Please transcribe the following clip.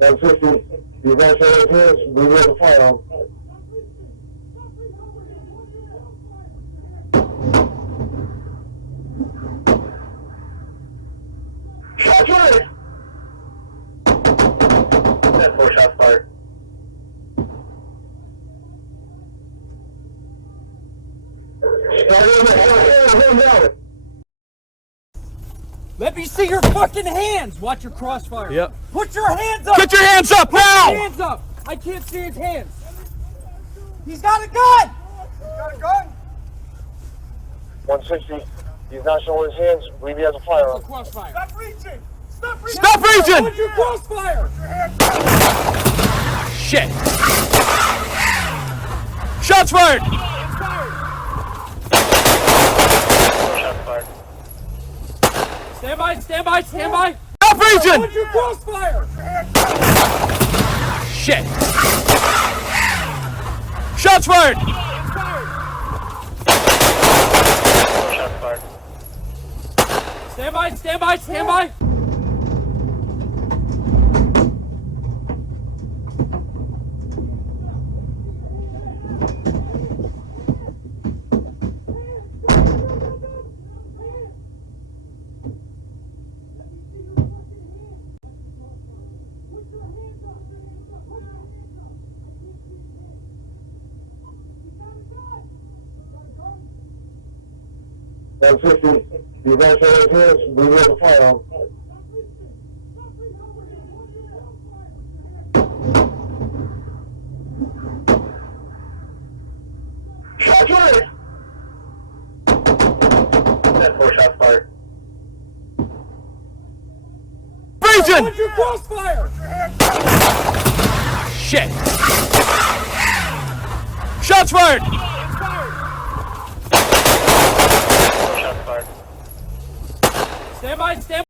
150. He's not showing his hands. Move the firearm. Shots fired! 4 shots fired. Let me see your fucking hands! Watch your crossfire. Yep. Put your hands up! Get your hands up Put your now! hands up! I can't see his hands. He's got a gun! He's got a gun! 160. He's not showing his hands. Believe he has a firearm. Crossfire. Stop reaching! Stop reaching! Stop reaching! Put your crossfire! Shit! Shots fired! Shots fired. Stand by, stand by, stand by! Stop reaching! Put your crossfire! Shit! Shots fired! Shots fired. Stand by, stand by, stand by! He's not showing his hands. Believe he has a firearm. Shots fired! 4 shots fired. Reaching! Put your crossfire! Shit! Shots fired! Shots fired. Stand by, stand